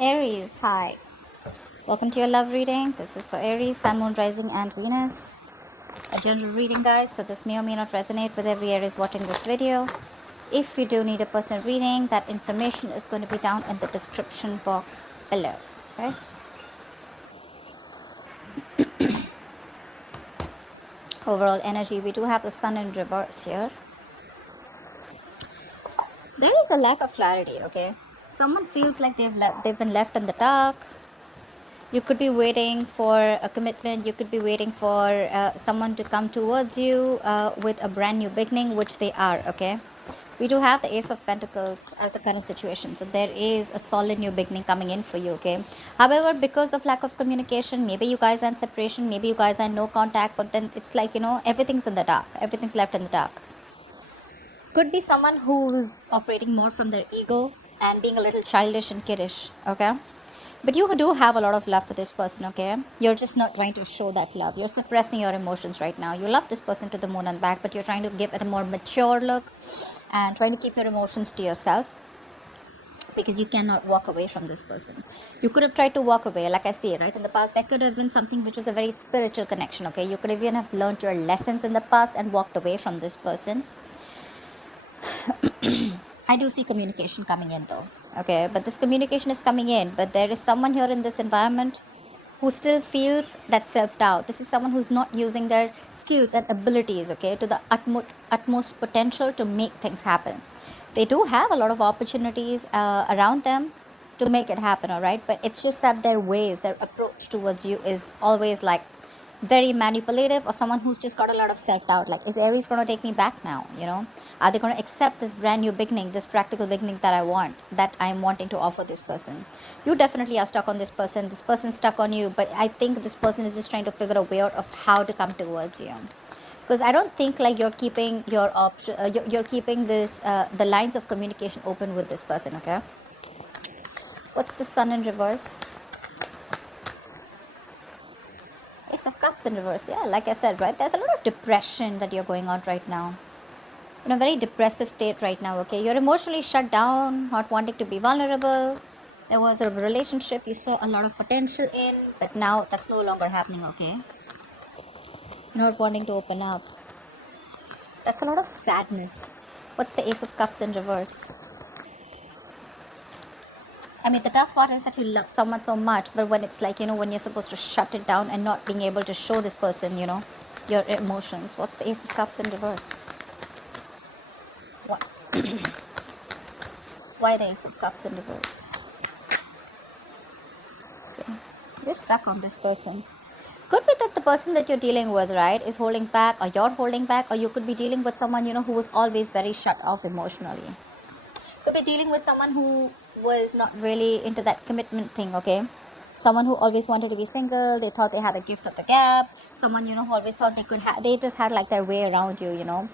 Aries, hi. Welcome to your love reading. This is for Aries, Sun, Moon, Rising, and Venus. A general reading, guys, so this may or may not resonate with every Aries watching this video. If you do need a personal reading, that information is going to be down in the description box below. Okay? Overall energy, we do have the Sun in reverse here. There is a lack of clarity, okay? Someone feels like they've been left in the dark. You could be waiting for a commitment. You could be waiting for someone to come towards you with a brand new beginning, which they are, okay? We do have the Ace of Pentacles as the current situation. So there is a solid new beginning coming in for you, okay? However, because of lack of communication, maybe you guys are in separation, maybe you guys are in no contact, but then it's like, everything's in the dark. Everything's left in the dark. Could be someone who's operating more from their ego and being a little childish and kiddish, okay? But you do have a lot of love for this person, okay? You're just not trying to show that love. You're suppressing your emotions right now. You love this person to the moon and back, but you're trying to give it a more mature look and trying to keep your emotions to yourself because you cannot walk away from this person. You could have tried to walk away, like I say, right? In the past, that could have been something which was a very spiritual connection, okay? You could have even have learned your lessons in the past and walked away from this person. I do see communication coming in though, okay? But this communication is coming in, but there is someone here in this environment who still feels that self-doubt. This is someone who's not using their skills and abilities, okay, to the utmost potential to make things happen. They do have a lot of opportunities around them to make it happen, all right? But it's just that their ways, their approach towards you is always like very manipulative, or someone who's just got a lot of self-doubt, like, is Aries going to take me back now? Are they going to accept this brand new beginning, this practical beginning that I'm wanting to offer this person? You definitely are stuck on this person. This person's stuck on you, but I think this person is just trying to figure a way out of how to come towards you, because I don't think like you're keeping your option you're keeping this the lines of communication open with this person, okay? What's the Sun in reverse? Ace of Cups in reverse. Yeah, like I said, right? There's a lot of depression that you're going on right now. In a very depressive state right now, okay? You're emotionally shut down, not wanting to be vulnerable. There was a relationship you saw a lot of potential in, but now that's no longer happening, okay? Not wanting to open up. That's a lot of sadness. What's the Ace of Cups in reverse? I mean, the tough part is that you love someone so much, but when it's like, when you're supposed to shut it down and not being able to show this person, your emotions. What's the Ace of Cups in reverse? What? Why the Ace of Cups in reverse? So, you're stuck on this person. Could be that the person that you're dealing with, right, is holding back, or you're holding back, or you could be dealing with someone, who was always very shut off emotionally. Could be dealing with someone who was not really into that commitment thing, okay? Someone who always wanted to be single. They thought they had a gift of the gap. Someone, who always thought they just had like their way around you,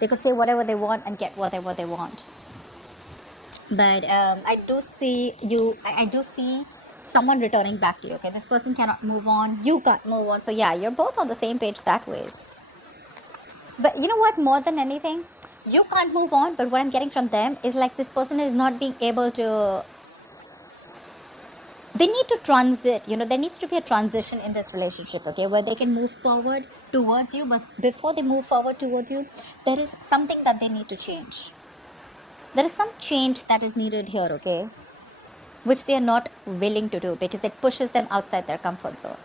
They could say whatever they want and get whatever they want. But I do see someone returning back to you, okay? This person cannot move on. You can't move on. So yeah, you're both on the same page that ways. But you know what? More than anything, you can't move on, but what I'm getting from them is like this person is not being able to, they need to transit, there needs to be a transition in this relationship, okay, where they can move forward towards you, but before they move forward towards you, there is something that they need to change. There is some change that is needed here, okay, which they are not willing to do because it pushes them outside their comfort zone.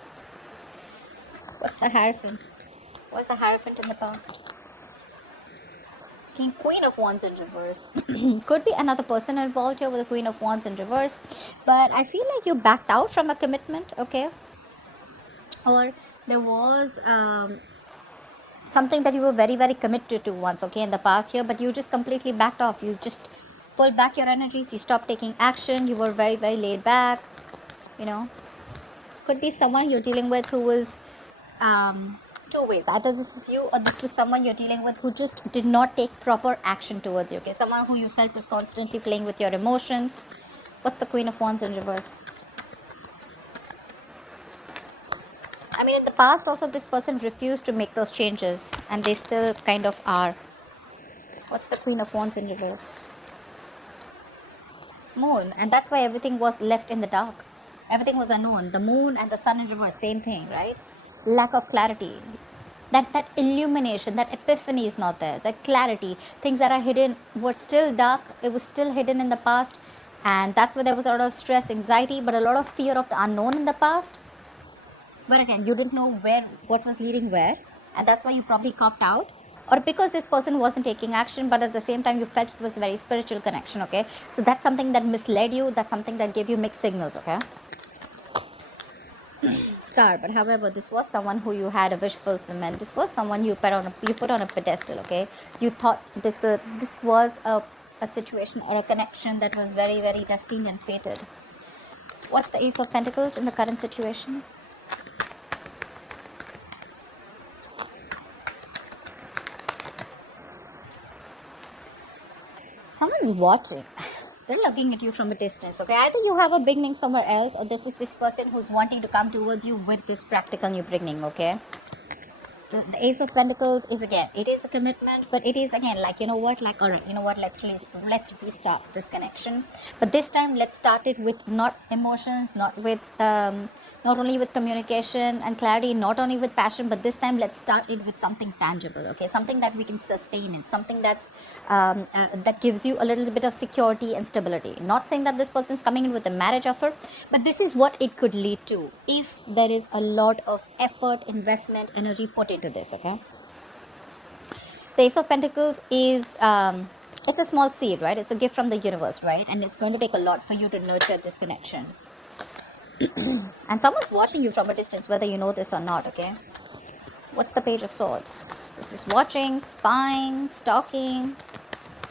What's the Hierophant? What's the Hierophant in the past? Queen of Wands in reverse. Could be another person involved here with the Queen of Wands in reverse, but I feel like you backed out from a commitment, okay? Or there was something that you were very, very committed to once, okay, in the past year, but you just completely backed off. You just pulled back your energies. You stopped taking action. You were very, very laid back, Could be someone you're dealing with who was two ways. Either this is you or this was someone you're dealing with who just did not take proper action towards you, okay? Someone who you felt was constantly playing with your emotions. What's the Queen of Wands in reverse? I mean, in the past also this person refused to make those changes, and they still kind of are. What's the Queen of Wands in reverse? moon, and that's why everything was left in the dark. Everything was unknown. The moon and the sun in reverse, same thing, right? Lack of clarity. That illumination, that epiphany is not there. That clarity, things that are hidden were still dark. It was still hidden in the past, and that's where there was a lot of stress, anxiety, but a lot of fear of the unknown in the past. But again, you didn't know what was leading where, and that's why you probably copped out, or because this person wasn't taking action, but at the same time you felt it was a very spiritual connection. Okay, so that's something that misled you. That's something that gave you mixed signals. Okay, star. But however, this was someone who you had a wish fulfillment. This was someone you put on a pedestal. Okay, you thought this was a situation or a connection that was very, very destined and fated. What's the Ace of Pentacles in the current situation? Someone's watching. They're looking at you from a distance. Okay, either you have a beginning somewhere else, or this is this person who's wanting to come towards you with this practical new beginning. Okay, the Ace of Pentacles is, again, it is a commitment, but it is again like, you know what, like, all right, you know what, let's restart this connection, but this time let's start it with not emotions, not only with communication and clarity, not only with passion, but this time let's start it with something tangible. Okay, something that we can sustain in, something that gives you a little bit of security and stability. Not saying that this person's coming in with a marriage offer, but this is what it could lead to if there is a lot of effort, investment, energy put into this. Okay, the Ace of Pentacles is it's a small seed, right? It's a gift from the universe, right? And it's going to take a lot for you to nurture this connection. And someone's watching you from a distance, whether you know this or not. Okay, what's the Page of Swords? This is watching, spying, stalking.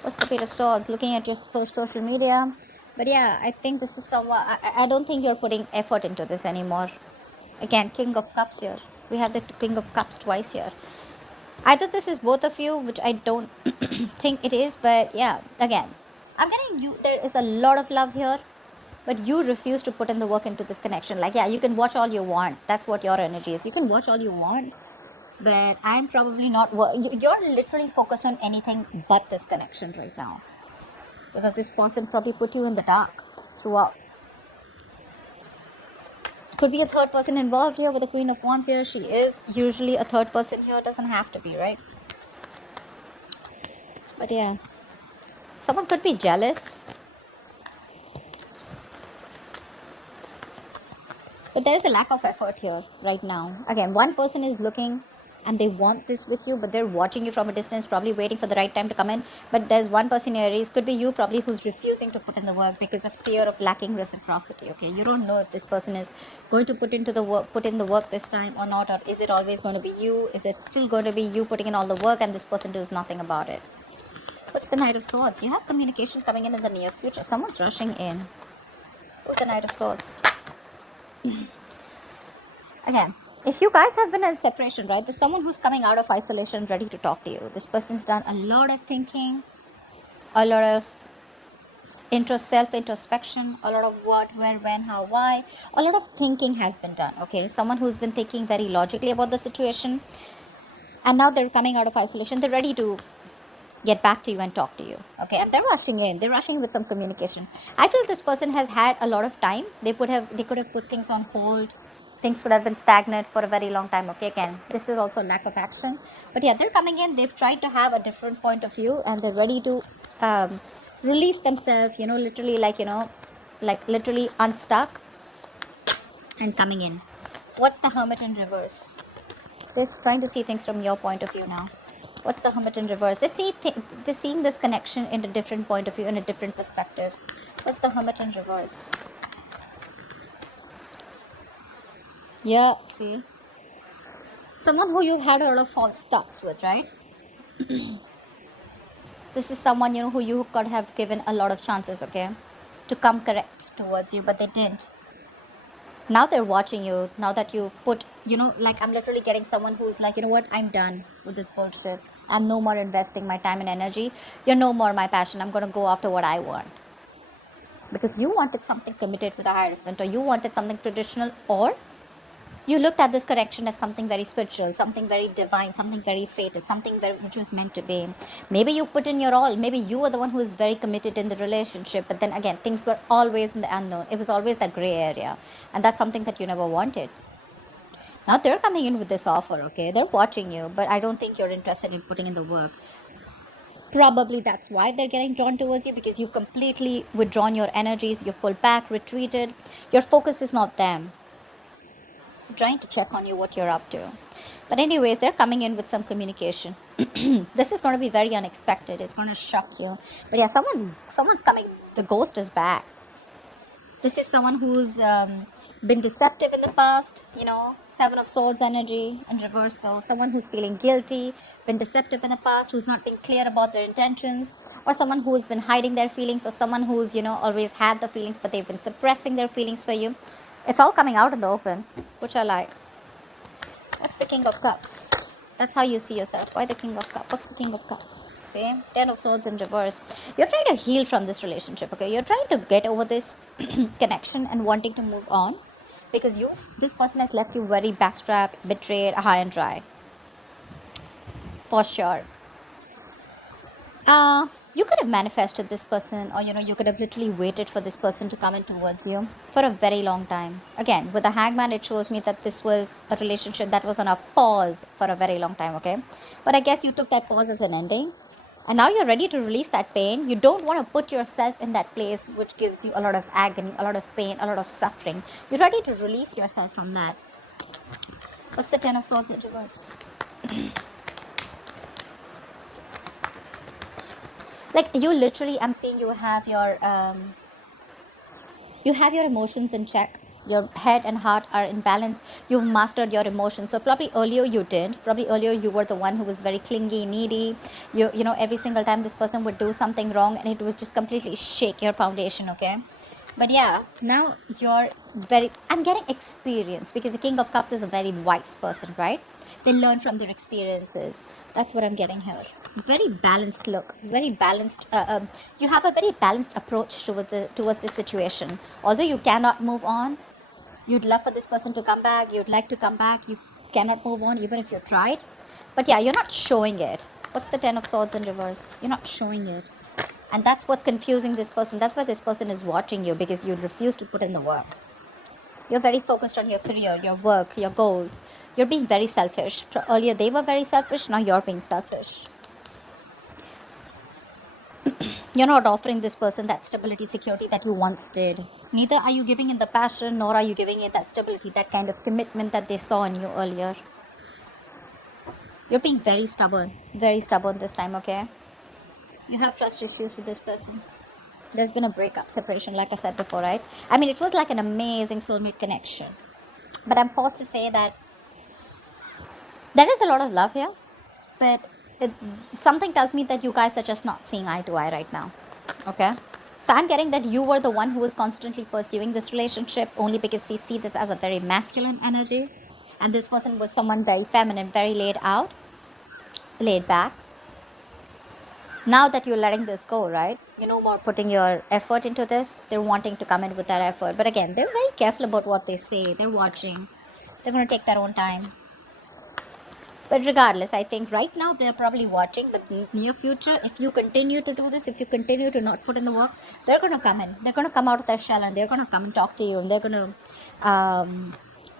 What's the Page of Swords? Looking at your social media. But yeah, I think this is someone, I don't think you're putting effort into this anymore. Again, King of Cups here. We have the King of Cups twice here. Either this is both of you, which I don't think it is, but yeah, again, I'm getting you, there is a lot of love here, but you refuse to put in the work into this connection. Like, yeah, you can watch all you want. That's what your energy is. You can watch all you want, but I'm probably not, you're literally focused on anything but this connection right now, because this person probably put you in the dark throughout. Could be a third person involved here with the Queen of Wands here. She is usually a third person here. Doesn't have to be, right? But yeah, someone could be jealous, but there is a lack of effort here right now. Again, one person is looking and they want this with you, but they're watching you from a distance, probably waiting for the right time to come in. But there's one person in Aries, could be you probably, who's refusing to put in the work because of fear of lacking reciprocity. Okay, you don't know if this person is going to put in the work this time or not, or is it always going to be you? Is it still going to be you putting in all the work and this person does nothing about it? What's the Knight of Swords? You have communication coming in the near future. Someone's rushing in. Who's the Knight of Swords? Again, if you guys have been in separation, right, there's someone who's coming out of isolation ready to talk to you. This person's done a lot of thinking, a lot of self-introspection, a lot of what, where, when, how, why. A lot of thinking has been done. Okay, someone who's been thinking very logically about the situation, and now they're coming out of isolation. They're ready to get back to you and talk to you. Okay, and they're rushing in. They're rushing with some communication. I feel this person has had a lot of time. They could have put things on hold. Things could have been stagnant for a very long time. Okay, again, this is also lack of action. But yeah, they're coming in. They've tried to have a different point of view, and they're ready to release themselves, literally, literally unstuck and coming in. What's the Hermit in reverse? They're trying to see things from your point of view now. What's the Hermit in reverse? They're seeing this connection in a different point of view, in a different perspective. What's the Hermit in reverse? Yeah, see? Someone who you've had a lot of false starts with, right? This is someone, who you could have given a lot of chances, okay, to come correct towards you, but they didn't. Now they're watching you. Now that you put, I'm literally getting someone who's like, you know what, I'm done with this bullshit. I'm no more investing my time and energy. You're no more my passion. I'm going to go after what I want. Because you wanted something committed with a Hierophant, or you wanted something traditional, or You looked at this connection as something very spiritual, something very divine, something very fated, something very which was meant to be. Maybe you put in your all. Maybe you were the one who was very committed in the relationship, but then again, things were always in the unknown. It was always that gray area, and that's something that you never wanted. Now they're coming in with this offer, okay? They're watching you, but I don't think you're interested in putting in the work. Probably that's why they're getting drawn towards you, because you've completely withdrawn your energies, you've pulled back, retreated. Your focus is not them. Trying to check on you, what you're up to. But anyways, they're coming in with some communication. This is going to be very unexpected. It's going to shock you. But yeah, someone's coming. The ghost is back. This is someone who's been deceptive in the past, Seven of Swords energy in reverse though. Someone who's feeling guilty, been deceptive in the past, who's not been clear about their intentions, or someone who's been hiding their feelings, or someone who's, always had the feelings, but they've been suppressing their feelings for you. It's all coming out in the open, which I like. What's the King of Cups? That's how you see yourself. Why the King of Cups? What's the King of Cups? See? Ten of Swords in reverse. You're trying to heal from this relationship, okay? You're trying to get over this connection and wanting to move on, because this person has left you very backstrapped, betrayed, high and dry. For sure. You could have manifested this person, or you could have literally waited for this person to come in towards you for a very long time. Again, with the Hangman, it shows me that this was a relationship that was on a pause for a very long time, okay? But I guess you took that pause as an ending, and now you're ready to release that pain. You don't want to put yourself in that place which gives you a lot of agony, a lot of pain, a lot of suffering. You're ready to release yourself from that. What's the Ten of Swords in reverse? Like, you literally, I'm saying you have your emotions in check. Your head and heart are in balance. You've mastered your emotions. So probably earlier you didn't. Probably earlier you were the one who was very clingy, needy. Every single time this person would do something wrong, and it would just completely shake your foundation, okay? But yeah, now I'm getting experience, because the King of Cups is a very wise person, right? They learn from their experiences. That's what I'm getting here. Very balanced look, very balanced. You have a very balanced approach towards this situation. Although you cannot move on, you'd love for this person to come back. You'd like to come back. You cannot move on, even if you tried. But yeah, you're not showing it. What's the Ten of Swords in reverse? You're not showing it. And that's what's confusing this person. That's why this person is watching you, because you refuse to put in the work. You're very focused on your career, your work, your goals. You're being very selfish. Earlier they were very selfish. Now you're being selfish. You're not offering this person that stability, security that you once did. Neither are you giving it the passion, nor are you giving it that stability, that kind of commitment that they saw in you earlier. You're being very stubborn this time, okay? You have trust issues with this person. There's been a breakup, separation, like I said before, right? I mean, it was like an amazing soulmate connection. But I'm forced to say that there is a lot of love here, but something tells me that you guys are just not seeing eye to eye right now, okay? So I'm getting that you were the one who was constantly pursuing this relationship only because you see this as a very masculine energy, and this person was someone very feminine, very laid back. Now that you're letting this go, right? You're no more putting your effort into this. They're wanting to come in with that effort. But again, they're very careful about what they say. They're watching. They're going to take their own time. But regardless, I think right now they're probably watching. But in the near future, if you continue to do this, if you continue to not put in the work, they're going to come in. They're going to come out of their shell, and they're going to come and talk to you. And they're going to,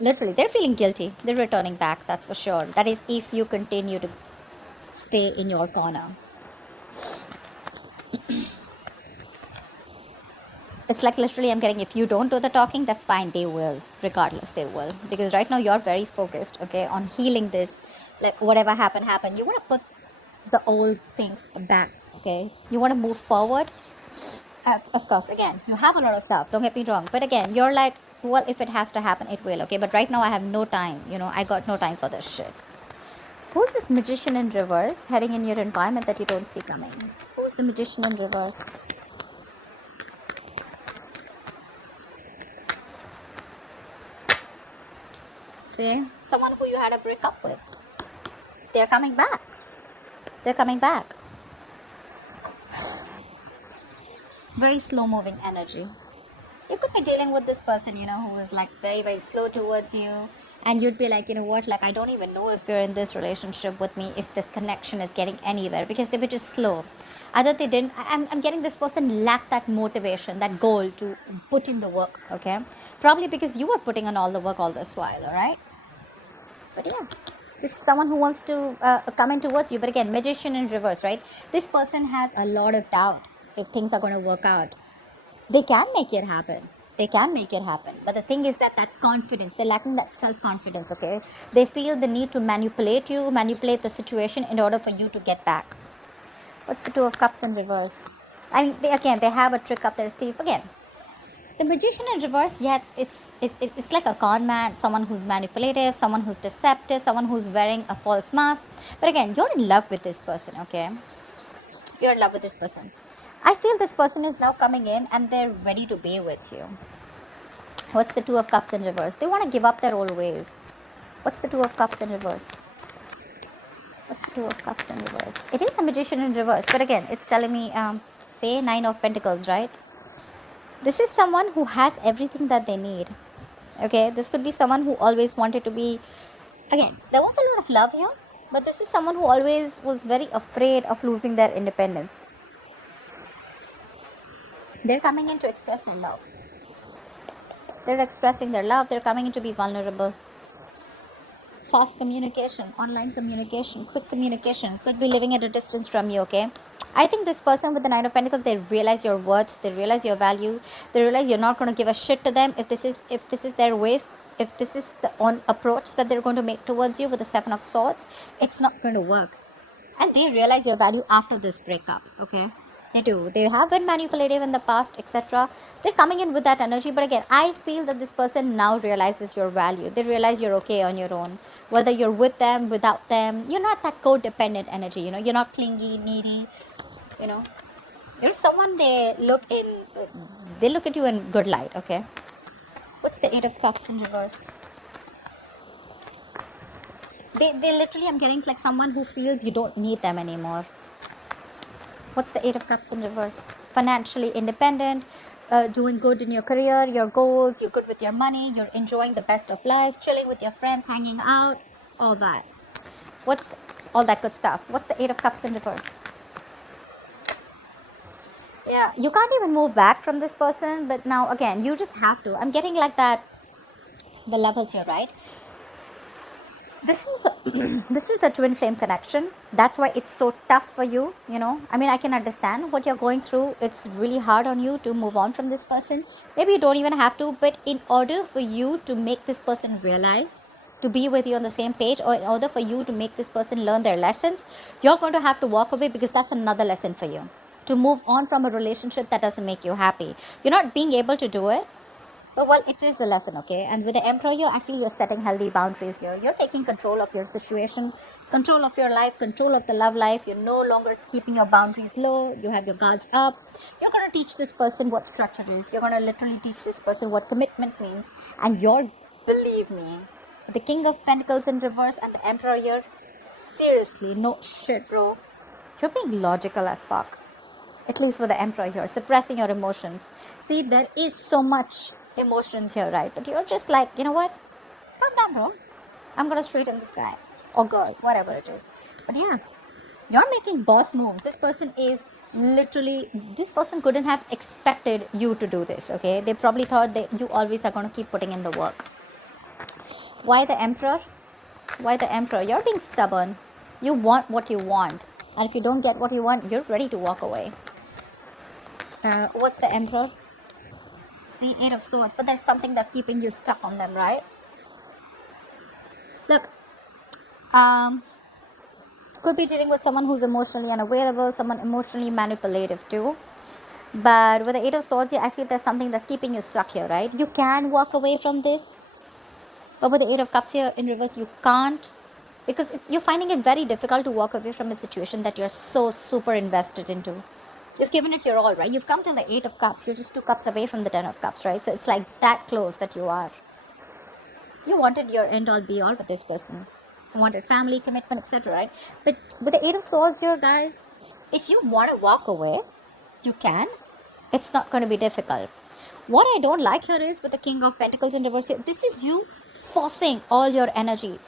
literally, they're feeling guilty. They're returning back, that's for sure. That is if you continue to stay in your corner. It's like literally I'm getting, if you don't do the talking, that's fine. They will. Regardless, they will. Because right now you're very focused, okay, on healing this. Like, whatever happened. You want to put the old things back, okay? You want to move forward. Of course, again, you have a lot of love. Don't get me wrong. But again, you're like, well, if it has to happen, it will, okay? But right now I have no time. I got no time for this shit. Who's this Magician in reverse heading in your environment that you don't see coming? Who's the Magician in reverse? See? Someone who you had a breakup with. They're coming back. Very slow moving energy. You could be dealing with this person, who is like very, very slow towards you. And you'd be like, you know what, like I don't even know if you're in this relationship with me, if this connection is getting anywhere, because they were just slow. Either they didn't, I'm getting this person lacked that motivation, that goal to put in the work, okay? Probably because you were putting in all the work all this while, all right? But yeah, this is someone who wants to come in towards you. But again, magician in reverse, right? This person has a lot of doubt if things are going to work out. They can make it happen. They can make it happen. But the thing is that confidence, they're lacking that self-confidence, okay? They feel the need to manipulate you, manipulate the situation in order for you to get back. What's the Two of Cups in reverse? I mean, they have a trick up their sleeve again. The magician in reverse, yes, it's like a con man, someone who's manipulative, someone who's deceptive, someone who's wearing a false mask. But again, you're in love with this person, okay? You're in love with this person. I feel this person is now coming in and they're ready to be with you. What's the Two of Cups in reverse? They want to give up their old ways. What's the Two of Cups in reverse? What's the Two of Cups in reverse? It is the magician in reverse, but again, it's telling me, say Nine of Pentacles, right? This is someone who has everything that they need. Okay, this could be someone who always wanted to be, again, there was a lot of love here, but this is someone who always was very afraid of losing their independence. They're coming in to express their love. They're expressing their love. They're coming in to be vulnerable. Fast communication, online communication, quick communication, could be living at a distance from you, okay? I think this person with the Nine of Pentacles, they realize your worth, they realize your value, they realize you're not going to give a shit to them if this is their ways, if this is the approach that they're going to make towards you with the Seven of Swords. It's not going to work. And they realize your value after this breakup, okay? They do. They have been manipulative in the past, etc. They're coming in with that energy. But again, I feel that this person now realizes your value. They realize you're okay on your own. Whether you're with them, without them, you're not that codependent energy, you know. You're not clingy, needy, you know. You're someone they look at you in good light, okay? What's the Eight of Cups in reverse? They literally, I'm getting like someone who feels you don't need them anymore. What's the Eight of Cups in reverse? Financially independent, doing good in your career, your goals, you're good with your money, you're enjoying the best of life, chilling with your friends, hanging out, all that. All that good stuff. What's the Eight of Cups in reverse? Yeah, you can't even move back from this person, but now again, you just have to. I'm getting like that, the Lovers here, right? This is a twin flame connection. That's why it's so tough for you, you know. I mean, I can understand what you're going through. It's really hard on you to move on from this person. Maybe you don't even have to, but in order for you to make this person realize, to be with you on the same page, or in order for you to make this person learn their lessons, you're going to have to walk away, because that's another lesson for you. To move on from a relationship that doesn't make you happy. You're not being able to do it. But well, it is a lesson, okay? And with the Emperor here, I feel you're setting healthy boundaries here. You're taking control of your situation, control of your life, control of the love life. You're no longer keeping your boundaries low. You have your guards up. You're going to teach this person what structure is. You're going to literally teach this person what commitment means. And believe me, the King of Pentacles in reverse and the Emperor here, seriously, no shit, bro. You're being logical as fuck. At least for the Emperor here, suppressing your emotions. See, there is so much emotions here, right? But you're just like, you know what? Calm down, bro. I'm gonna straighten this guy. Or girl, whatever it is. But yeah, you're making boss moves. This person couldn't have expected you to do this, okay? They probably thought that you always are gonna keep putting in the work. Why the Emperor? Why the Emperor? You're being stubborn. You want what you want. And if you don't get what you want, you're ready to walk away. What's the Emperor? See, Eight of Swords, but there's something that's keeping you stuck on them, right? Look, could be dealing with someone who's emotionally unavailable, someone emotionally manipulative too. But with the Eight of Swords here, I feel there's something that's keeping you stuck here, right? You can walk away from this, but with the Eight of Cups here in reverse, you can't, because you're finding it very difficult to walk away from a situation that you're so super invested into. You've given it your all, right? You've come to the Eight of Cups. You're just 2 cups away from the 10 of Cups, right? So it's like that close that you are. You wanted your end all be all with this person. You wanted family, commitment, etc., right? But with the Eight of Swords here, guys, if you want to walk away, you can. It's not going to be difficult. What I don't like here is with the King of Pentacles in reverse here, this is you forcing all your energy,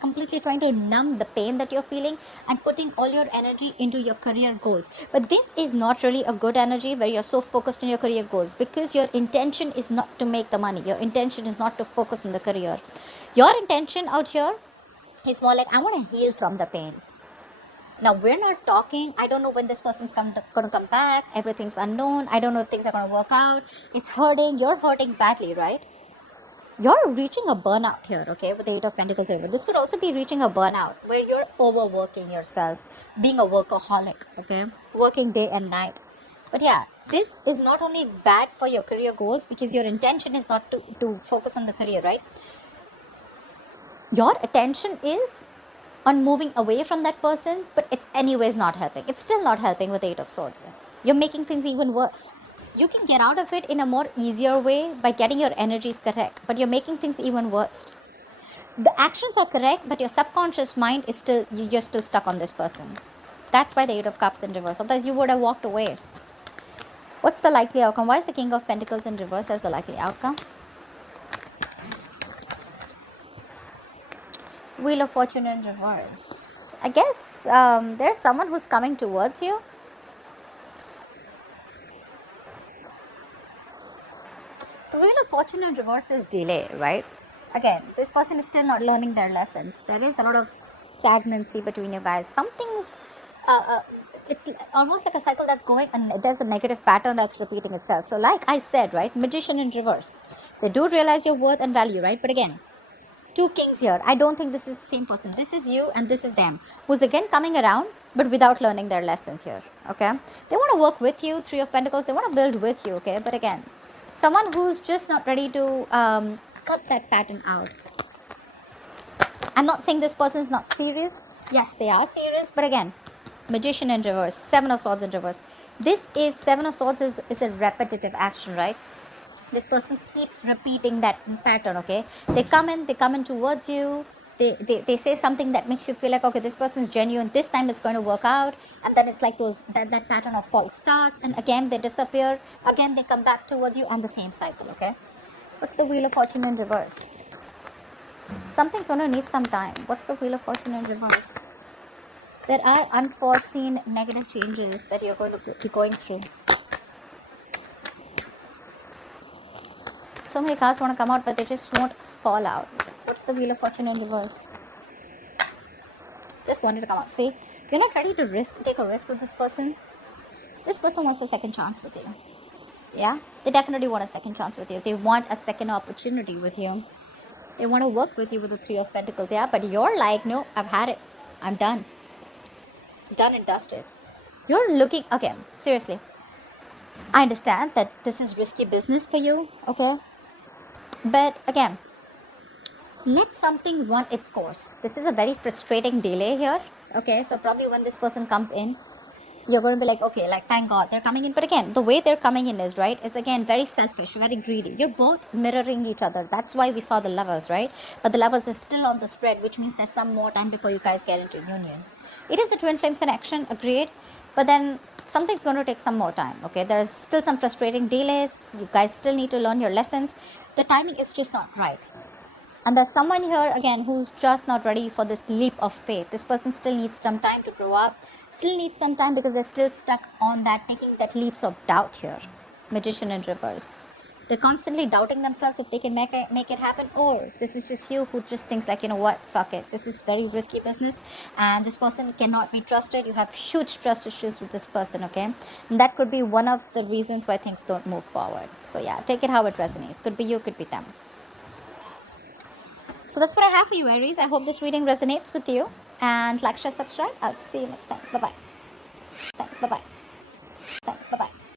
completely trying to numb the pain that you're feeling and putting all your energy into your career goals. But this is not really a good energy where you're so focused on your career goals, because your intention is not to make the money. Your intention is not to focus on the career. Your intention out here is more like, I want to heal from the pain. Now, we're not talking. I don't know when this person's going to come back. Everything's unknown. I don't know if things are going to work out. It's hurting. You're hurting badly, right? You're reaching a burnout here, okay, with the Eight of Pentacles here. But this could also be reaching a burnout where you're overworking yourself, being a workaholic, okay, working day and night. But yeah, this is not only bad for your career goals, because your intention is not to focus on the career, right? Your attention is on moving away from that person, but it's anyways not helping. It's still not helping with the Eight of Swords. You're making things even worse. You can get out of it in a more easier way by getting your energies correct, but you're making things even worse. The actions are correct, but your subconscious mind is still, you're still stuck on this person. That's why the Eight of Cups in reverse. Otherwise, you would have walked away. What's the likely outcome? Why is the King of Pentacles in reverse as the likely outcome? Wheel of Fortune in reverse. I guess there's someone who's coming towards you. The Wheel of Fortune in reverse is delay, right? Again, this person is still not learning their lessons. There is a lot of stagnancy between you guys. Something's, it's almost like a cycle that's going, and there's a negative pattern that's repeating itself. So like I said, right, Magician in reverse. They do realize your worth and value, right? But again, two kings here. I don't think this is the same person. This is you and this is them, who's again coming around, but without learning their lessons here, okay? They want to work with you, Three of Pentacles. They want to build with you, okay? But again, someone who's just not ready to cut that pattern out. I'm not saying this person is not serious. Yes, they are serious, but again, Magician in reverse, Seven of Swords in reverse. This is, Seven of Swords is a repetitive action, right? This person keeps repeating that pattern, okay? They come in towards you. They say something that makes you feel like, okay, this person is genuine. This time it's going to work out. And then it's like that pattern of false starts. And again, they disappear. Again, they come back towards you, and the same cycle, okay? What's the Wheel of Fortune in reverse? Something's going to need some time. What's the Wheel of Fortune in reverse? There are unforeseen negative changes that you're going to be going through. So many cards want to come out, but they just won't fall out. What's the Wheel of Fortune in reverse? Just wanted to come out. See, you're not ready to take a risk with this person. This person wants a second chance with you. Yeah, they definitely want a second chance with you. They want a second opportunity with you. They want to work with you with the Three of Pentacles. Yeah, but you're like, no, I've had it. I'm done. Done and dusted. You're looking, okay, seriously. I understand that this is risky business for you, okay? But again, let something run its course. This is a very frustrating delay here, okay? So probably when this person comes in, you're going to be like, okay, like, thank God they're coming in. But again, the way they're coming in is, right, is again very selfish, very greedy. You're both mirroring each other. That's why we saw the Lovers, right? But the Lovers is still on the spread, which means there's some more time before you guys get into union. It is a twin flame connection, agreed. But then something's going to take some more time, okay? There's still some frustrating delays. You guys still need to learn your lessons. The timing is just not right. And there's someone here, again, who's just not ready for this leap of faith. This person still needs some time to grow up. Still needs some time because they're still stuck on that, taking that leaps of doubt here. Magician in reverse. They're constantly doubting themselves if they can make it happen. Or this is just you who just thinks like, you know what, fuck it. This is very risky business. And this person cannot be trusted. You have huge trust issues with this person, okay? And that could be one of the reasons why things don't move forward. So yeah, take it how it resonates. Could be you, could be them. So that's what I have for you, Aries. I hope this reading resonates with you. And like, share, subscribe. I'll see you next time. Bye-bye.